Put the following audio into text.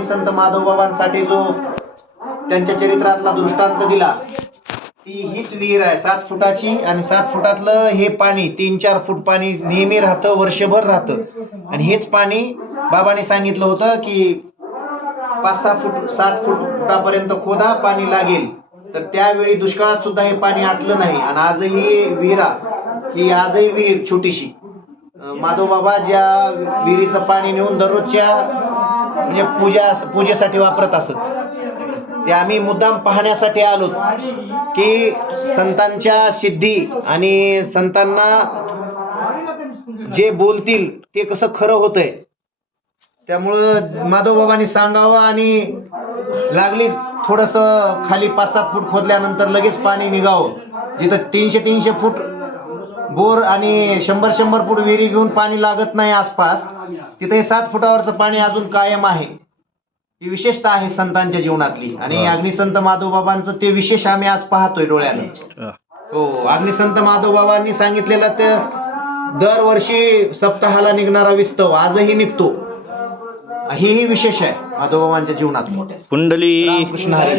माधव माधवबाबांसाठी जो त्यांच्या चरित्रातला दृष्टांत दिला ती हीच विहीर आहे. सात फुटाची आणि सात फुटातलं हे पाणी तीन चार फूट पाणी नेहमी राहतं वर्षभर राहतं. आणि हेच पाणी बाबांनी सांगितलं होतं की पाच सहा फूट सात फूट फुटापर्यंत खोदा पाणी लागेल. तर त्यावेळी दुष्काळात सुद्धा हे पाणी आटलं नाही. आणि आजही विहिरा ही आजही विहीर छोटीशी. माधव माधवबाबा ज्या विहिरीचं पाणी नेऊन दररोजच्या म्हणजे पूजा पूजेसाठी वापरत असत. ते आम्ही मुद्दाम पाहण्यासाठी आलो. की संतांच्या सिद्धी आणि संतांना जे बोलतील ते कसं खरं होतंय. त्यामुळं माधवबाबांनी सांगावं आणि लागलीच थोडस खाली पाच सात फूट खोदल्यानंतर लगेच पाणी निघावं. जिथं तीनशे तीनशे फूट बोर आणि शंभर शंभर फूट विहिरी घेऊन पाणी लागत नाही आसपास. तिथे सात फुटावरचं पाणी अजून कायम आहे. ही विशेषता आहे संतांच्या जीवनातली. आणि अग्निसंत माधवबाबांचं ते विशेष आम्ही आज पाहतोय डोळ्याने. हो. अग्निसंत माधवबाबांनी सांगितलेलं ते दरवर्षी सप्ताहाला निघणारा विस्तव आजही निघतो. हेही विशेष आहे माधवबाबांच्या जीवनात. कुंडली. हरी.